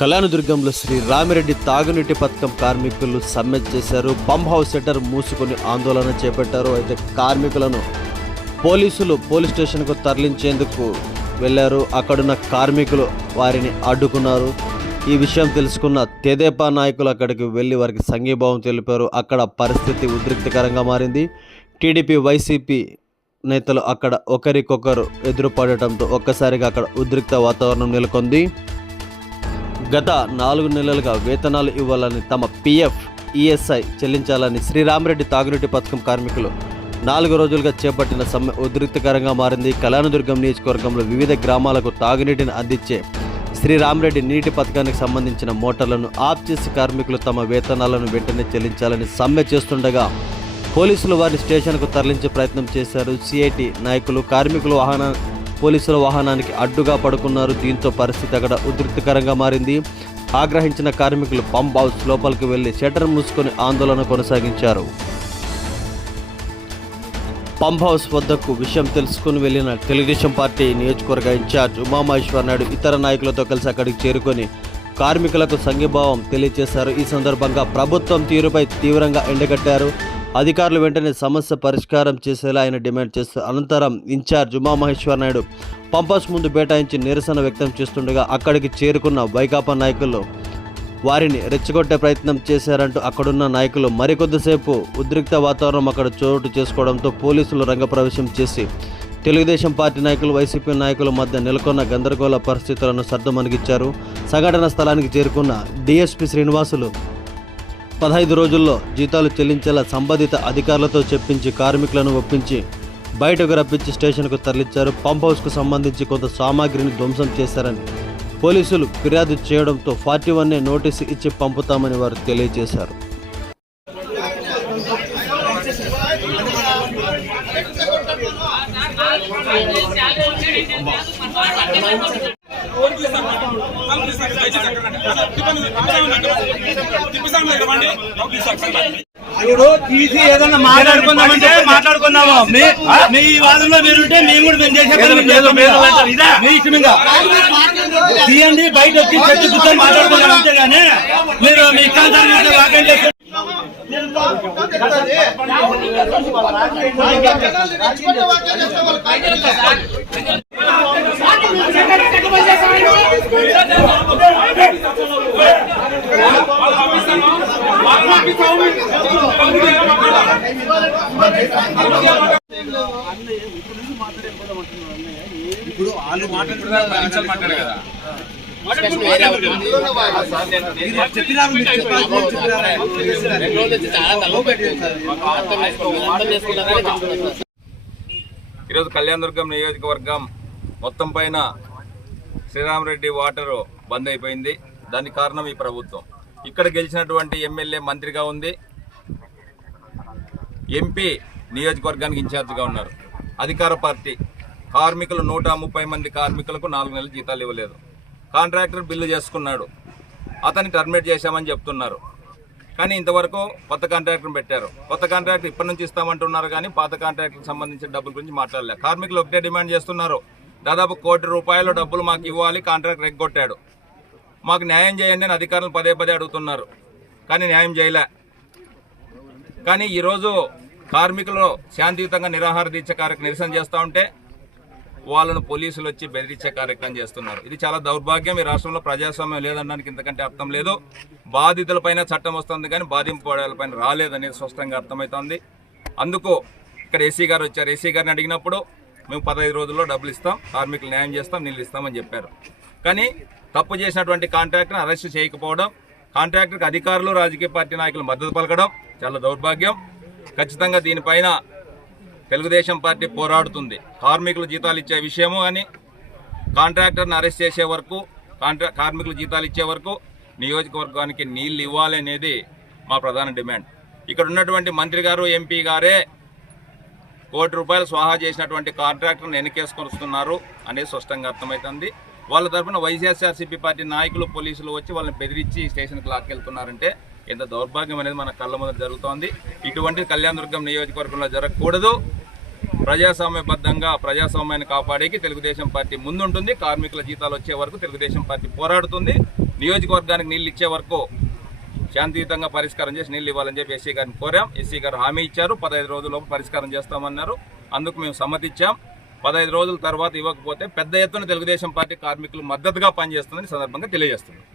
కళ్యాణదుర్గంలో శ్రీ రామిరెడ్డి తాగునీటి పథకం కార్మికులు సమ్మె చేశారు. పంప్ హౌస్ సెటర్ మూసుకొని ఆందోళన చేపట్టారు. అయితే కార్మికులను పోలీసులు పోలీస్ స్టేషన్కు తరలించేందుకు వెళ్ళారు అక్కడున్న కార్మికులు వారిని అడ్డుకున్నారు. ఈ విషయం తెలుసుకున్న తెదేపా నాయకులు అక్కడికి వెళ్ళి వారికి సంఘీభావం తెలిపారు. అక్కడ పరిస్థితి ఉద్రిక్తకరంగా మారింది. టీడీపీ వైసీపీ నేతలు అక్కడ ఒకరికొకరు ఎదురుపడటంతో ఒక్కసారిగా అక్కడ ఉద్రిక్త వాతావరణం నెలకొంది. గత నాలుగు నెలలుగా వేతనాలు ఇవ్వాలని తమ పిఎఫ్ ఈఎస్ఐ చెల్లించాలని శ్రీరామరెడ్డి తాగునీటి పథకం కార్మికులు నాలుగు రోజులుగా చేపట్టిన సమ్మె ఉద్రిక్తకరంగా మారింది. కళ్యాణదుర్గం నియోజకవర్గంలో వివిధ గ్రామాలకు తాగునీటిని అందించే శ్రీరామరెడ్డి నీటి పథకానికి సంబంధించిన మోటార్లను ఆఫ్ చేసి కార్మికులు తమ వేతనాలను వెంటనే చెల్లించాలని సమ్మె చేస్తుండగా పోలీసులు వారిని స్టేషన్కు తరలించే ప్రయత్నం చేశారు. సిఐటి నాయకులు కార్మికులు వాహన పోలీసుల వాహనానికి అడ్డుగా పడుకున్నారు. దీంతో పరిస్థితి అక్కడ ఉద్రిక్తకరంగా మారింది. ఆగ్రహించిన కార్మికులు పంప్ హౌస్ లోపలికి వెళ్ళి షటర్ మూసుకొని ఆందోళన కొనసాగించారు. పంప్ హౌస్ వద్దకు విషయం తెలుసుకుని వెళ్ళిన తెలుగుదేశం పార్టీ నియోజకవర్గ ఇన్ఛార్జ్ ఉమామహేశ్వర్ నాయుడు ఇతర నాయకులతో కలిసి అక్కడికి చేరుకొని కార్మికులకు సంఘీభావం తెలియజేశారు. ఈ సందర్భంగా ప్రభుత్వం తీరుపై తీవ్రంగా ఎండగట్టారు. అధికారులు వెంటనే సమస్య పరిష్కారం చేసేలా ఆయన డిమాండ్ చేస్తూ అనంతరం ఇన్ఛార్జ్ ఉమామహేశ్వర్ నాయుడు పంపస్ ముందు బేటాయించి నిరసన వ్యక్తం చేస్తుండగా అక్కడికి చేరుకున్న వైకాపా నాయకులు వారిని రెచ్చగొట్టే ప్రయత్నం చేశారంటూ అక్కడున్న నాయకులు మరికొద్దిసేపు ఉద్రిక్త వాతావరణం అక్కడ చోటు చేసుకోవడంతో పోలీసులు రంగప్రవేశం చేసి తెలుగుదేశం పార్టీ నాయకులు వైసీపీ నాయకుల మధ్య నెలకొన్న గందరగోళ పరిస్థితులను సర్దుమణిగించారు సంఘటన స్థలానికి చేరుకున్న డిఎస్పీ శ్రీనివాసులు పదహైదు రోజుల్లో జీతాలు చెల్లించేలా సంబంధిత అధికారులతో చెప్పించి కార్మికులను ఒప్పించి బయటకు రప్పించి స్టేషన్కు తరలించారు. పంప్ హౌస్కు సంబంధించి కొంత సామాగ్రిని ధ్వంసం చేశారని పోలీసులు ఫిర్యాదు చేయడంతో ఫార్టీ వన్నే నోటీసు ఇచ్చి పంపుతామని వారు తెలియజేశారు. ఇప్పుడు తీసి ఏదన్నా మాట్లాడుకుందామంటే మాట్లాడుకుందాము మీ వాదంలో మీరుంటే మేము కూడా మేము చేసే. మీ ఇష్టం ఇంకా తీయండి బయట వచ్చి చెట్టు కూర్చొని మాట్లాడుకుందాం అంతే కానీ మీరు మీ చేస్తే ఈరోజు కళ్యాణదుర్గం నియోజకవర్గం మొత్తం పైన శ్రీరామరెడ్డి వాటర్ బంద్ అయిపోయింది. దానికి కారణం ఈ ప్రభుత్వం. ఇక్కడ గెలిచినటువంటి ఎమ్మెల్యే మంత్రిగా ఉంది. ఎంపీ నియోజకవర్గానికి ఇన్ఛార్జిగా ఉన్నారు. అధికార పార్టీ. కార్మికులు నూట ముప్పై మంది కార్మికులకు నాలుగు నెలలు జీతాలు ఇవ్వలేదు. కాంట్రాక్టర్ బిల్లు చేసుకున్నాడు. అతన్ని టర్మినేట్ చేశామని చెప్తున్నారు. కానీ ఇంతవరకు కొత్త కాంట్రాక్టర్ పెట్టారు. కొత్త కాంట్రాక్టర్ ఇప్పటి నుంచి ఇస్తామంటున్నారు కానీ పాత కాంట్రాక్టర్కి సంబంధించిన డబ్బుల గురించి మాట్లాడలేదు. కార్మికులు ఒకటే డిమాండ్ చేస్తున్నారు. దాదాపు కోటి రూపాయల డబ్బులు మాకు ఇవ్వాలి. కాంట్రాక్టర్ ఎగ్గొట్టాడు. మాకు న్యాయం చేయండి అని అధికారులు పదే పదే అడుగుతున్నారు. కానీ న్యాయం చేయలే. కానీ ఈరోజు కార్మికులు శాంతియుతంగా నిరాహార దీక్ష కార్యక్రమం నిరసన చేస్తూ ఉంటే వాళ్ళను పోలీసులు వచ్చి బెదిరించే కార్యక్రమం చేస్తున్నారు. ఇది చాలా దౌర్భాగ్యం. ఈ రాష్ట్రంలో ప్రజాస్వామ్యం లేదనడానికి ఇంతకంటే అర్థం లేదు. బాధితులపైన చట్టం వస్తుంది కానీ బాధింపబడేలపైన రాలేదనేది స్పష్టంగా అర్థమవుతోంది. అందుకు ఇక్కడ ఏసీ గారు వచ్చారు. ఏసీ గారిని అడిగినప్పుడు మేము పదహైదు రోజుల్లో డబ్బులు ఇస్తాం కార్మికులు న్యాయం చేస్తాం నిల్లు ఇస్తామని చెప్పారు. కానీ తప్పు చేసినటువంటి కాంట్రాక్టర్ని అరెస్ట్ చేయకపోవడం కాంట్రాక్టర్కి అధికారులు రాజకీయ పార్టీ నాయకులు మద్దతు పలకడం చాలా దౌర్భాగ్యం. ఖచ్చితంగా దీనిపైన తెలుగుదేశం పార్టీ పోరాడుతుంది. కార్మికులు జీతాలు ఇచ్చే విషయము కానీ కాంట్రాక్టర్ని అరెస్ట్ చేసే వరకు కాంట్రా కార్మికులు జీతాలు ఇచ్చే వరకు నియోజకవర్గానికి నీళ్ళు ఇవ్వాలి అనేది మా ప్రధాన డిమాండ్. ఇక్కడ ఉన్నటువంటి మంత్రి గారు ఎంపీ గారే కోటి రూపాయలు స్వాహా చేసినటువంటి కాంట్రాక్టర్ని వెనకేసుకొని వస్తున్నారు అనేది స్పష్టంగా అర్థమవుతుంది. వాళ్ళ తరఫున వైఎస్ఆర్సీపీ పార్టీ నాయకులు పోలీసులు వచ్చి వాళ్ళని బెదిరించి స్టేషన్కి లాక్కెళ్తున్నారంటే ఎంత దౌర్భాగ్యం అనేది మన కళ్ళ ముందు జరుగుతోంది. ఇటువంటి కళ్యాణదుర్గం నియోజకవర్గంలో జరగకూడదు. ప్రజాస్వామ్యబద్ధంగా ప్రజాస్వామ్యాన్ని కాపాడేకి తెలుగుదేశం పార్టీ ముందుంటుంది. కార్మికుల జీతాలు వచ్చే వరకు తెలుగుదేశం పార్టీ పోరాడుతుంది. నియోజకవర్గానికి నీళ్ళు ఇచ్చే వరకు శాంతియుతంగా పరిష్కారం చేసి నీళ్ళు ఇవ్వాలని చెప్పి ఎస్సీ గారిని కోరాం. ఎస్సీ గారు హామీ ఇచ్చారు. పదహైదు రోజుల్లో పరిష్కారం చేస్తామన్నారు. అందుకు మేము సమ్మతిచ్చాం. పదహైదు రోజుల తర్వాత ఇవ్వకపోతే పెద్ద ఎత్తున తెలుగుదేశం పార్టీ కార్మికులు మద్దతుగా పనిచేస్తుందని సందర్భంగా తెలియజేస్తున్నాం.